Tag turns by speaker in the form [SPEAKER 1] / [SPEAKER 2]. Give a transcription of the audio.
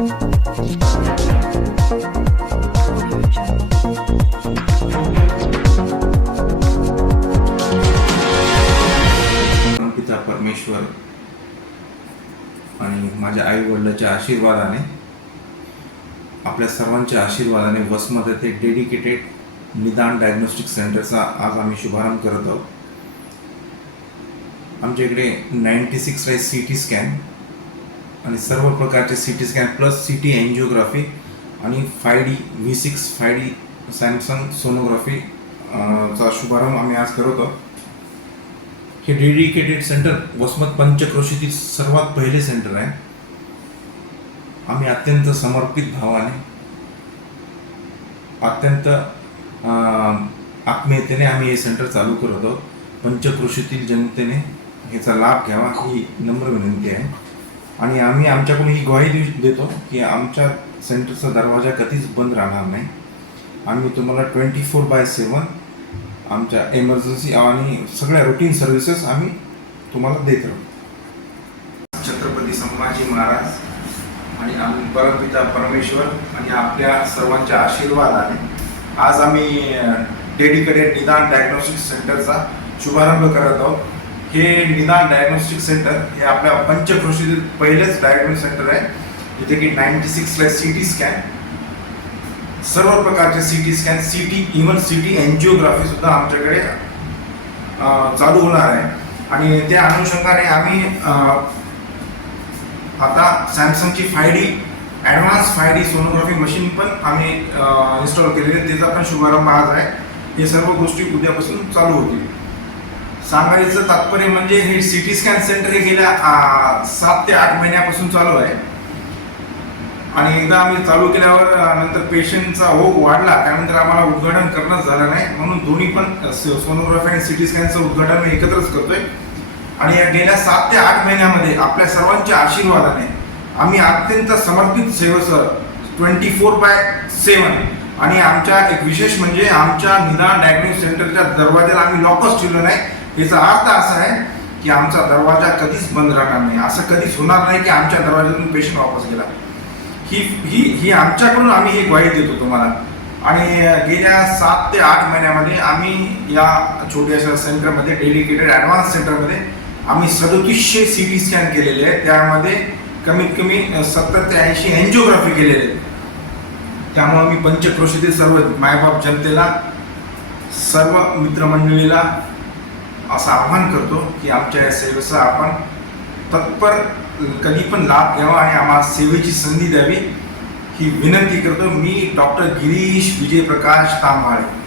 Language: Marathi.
[SPEAKER 1] पिता परमेश्वर आणि माझ्या आई वडिलांच्या आशीर्वादाने आपल्या सर्वांच्या आशीर्वादाने वसमध्ये ते डेडिकेटेड निदान डायग्नोस्टिक सेंटरचा आज आम्ही शुभारंभ करत आहोत. आमच्या इकडे नाईन्टी सिक्स आहे सी टी स्कॅन आणि सर्व प्रकारचे C T scan plus C T angiography आणि five D V six five D Samsung sonography चा शुभारंभ आम्ही आज करतो हे डेडिकेटेड सेंटर वसमत पंचक्रोशीतील सर्वात पहिले सेंटर आहे. आम्ही अत्यंत समर्पित भावाने अत्यंत आत्मीयतेने आम्ही हे सेंटर चालू करत आहोत. पंचक्रोशीतील जनतेने ह्याचा लाभ घ्यावा ही नम्र विनंती आहे. आणि आम्ही आमच्याकडून ही ग्वाही देऊ- देतो की आमच्या सेंटरचा दरवाजा कधीच बंद राहणार नाही. आम्ही तुम्हाला ट्वेंटी फोर बाय सेवन आमच्या एमर्जन्सी आणि सगळ्या रुटीन सर्व्हिसेस आम्ही तुम्हाला देत राहू. छत्रपती संभाजी महाराज आणि आम्ही परमपिता परमेश्वर आणि आपल्या सर्वांच्या आशीर्वादाने आज आम्ही डेडिकेटेड निदान डायग्नोस्टिक सेंटरचा शुभारंभ करत आहोत. हे निदान डायग्नोस्टिक सेंटर हे आपल्या पंचक्रोशीतील पहिलेच डायग्नोस्टिक सेंटर आहे. जिथे की नाईन्टी सिक्सला सी टी स्कॅन सर्व प्रकारचे C T scan C T even C T angiography सुद्धा आमच्याकडे चालू होणार आहे. आणि त्या अनुषंगाने आम्ही आता सॅमसंगची five D advance five D sonography machine पण आम्ही इन्स्टॉल केलेली आहे. त्याचा पण शुभारंभ आज आहे. हे सर्व गोष्टी उद्यापासून चालू होतील. सांगायचं तात्पर्य म्हणजे हे सी टी स्कॅन सेंटर हे गेल्या सात ते आठ महिन्यापासून चालू आहे. आणि एकदा आम्ही चालू केल्यावर नंतर पेशंटचा ओघ वाढला त्यानंतर आम्हाला उद्घाटन करणं झालं नाही. म्हणून दोन्ही पण सोनोग्राफी आणि सिटी स्कॅनचं उद्घाटन मी एकत्रच करतोय. आणि या गेल्या सात ते आठ महिन्यामध्ये आपल्या सर्वांच्या आशीर्वादाने आम्ही अत्यंत समर्पित सेवेसह ट्वेंटी फोर बाय सेवन आणि आमच्या एक विशेष म्हणजे आमच्या निदान डायग्नोस सेंटरच्या दरवाज्याला आम्ही लॉकच ठेवलं नाही. याचा अर्थ असा आहे की आमचा दरवाजा कधीच बंद राहणार नाही. असं कधीच होणार नाही की आमच्या दरवाजातून पेशंट वापस गेला. ही ही ही आमच्याकडून आम्ही ही ग्वाही देतो तुम्हाला. आणि गेल्या सात ते आठ महिन्यामध्ये आम्ही या छोट्याशा सेंटरमध्ये डेडिकेटेड ॲडव्हान्स सेंटरमध्ये आम्ही सदोतीसशे सी टी स्कॅन केलेले आहेत. त्यामध्ये कमीत कमी सत्तर ते ऐंशी एन्जिओग्राफी केलेले आहेत. त्यामुळे मी पंचक्रोशीतील सर्व मायबाप जनतेला सर्व मित्रमंडळीला असं आव्हान करतो की आमच्या या सेवेचा आपण तत्पर कधी पण लाभ घ्यावा आणि आम्हाला सेवेची संधी द्यावी ही विनंती करतो. मी डॉक्टर गिरीश विजय प्रकाश तांबाळे.